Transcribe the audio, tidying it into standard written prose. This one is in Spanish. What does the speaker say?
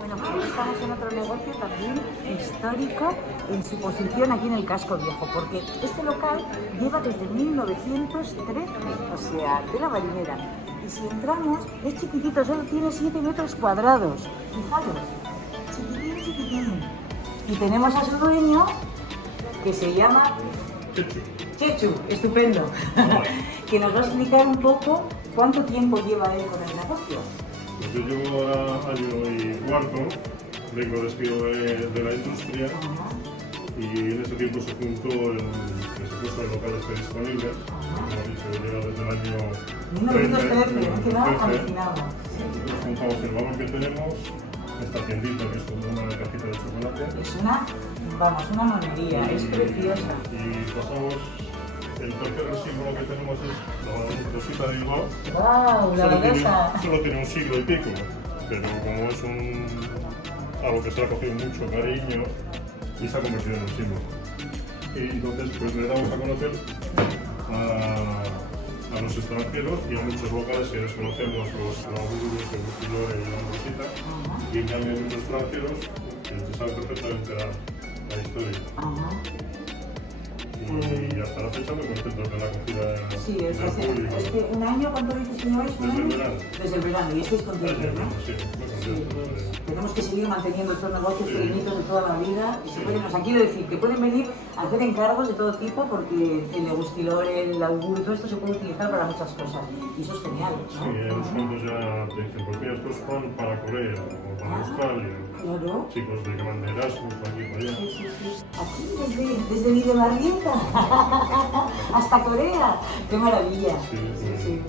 Bueno, pues estamos en otro negocio también histórico en su posición aquí en el casco viejo, porque este local lleva desde 1913, o sea, de la marinera. Y si entramos, es chiquitito, solo tiene 7 metros cuadrados. Fijaros, chiquitín, chiquitín. Y tenemos a su dueño, que se llama Chechu, estupendo, que nos va a explicar un poco cuánto tiempo lleva él con el negocio. Pues yo llevo ahora año y cuarto, vengo despido de la industria y en ese tiempo se juntó que se puso el local este disponible, como he dicho, llega desde el año 1913, me he quedado 13. alucinado. Nos juntamos el valor que tenemos, esta tiendita que es como una cajita de chocolate. Es una, vamos, una monería, es preciosa. Y pasamos, el tercer símbolo que tenemos es la Rosita de Bilbao. ¡Wow! La belleza. Solo tiene un siglo y pico, pero como es algo que se ha cogido mucho cariño y se ha convertido en un símbolo. Y entonces pues le damos a conocer a los extranjeros y a muchos locales que desconocemos, los laburos, el Bustilore y la Rosita, y en cambio hay muchos extranjeros que se sabe perfectamente la historia. Y hasta la fecha muy contentos de la acogida Sí, del público. es que un año, ¿cuánto dices que lleváis? Desde el verano. Desde el verano, y estáis contentos, Desde el ¿no? verano, sí, muy contentos. Tenemos que seguir manteniendo estos negocios Sí. pequeñitos de toda la vida. Y se Sí. pueden, o sea, quiero decir que pueden venir a hacer encargos de todo tipo porque el Legustilore, el augur, todo esto se puede utilizar para muchas cosas. Y eso es genial, ¿no? Sí, hay unos cuantos ya te dicen, pues mira, estos van para Corea o para Australia. Claro. Chicos de que van de Erasmus, para aquí, para allá. Sí, sí, sí. Aquí desde Videobarrieta hasta Corea. ¡Qué maravilla! Sí, Sí, sí.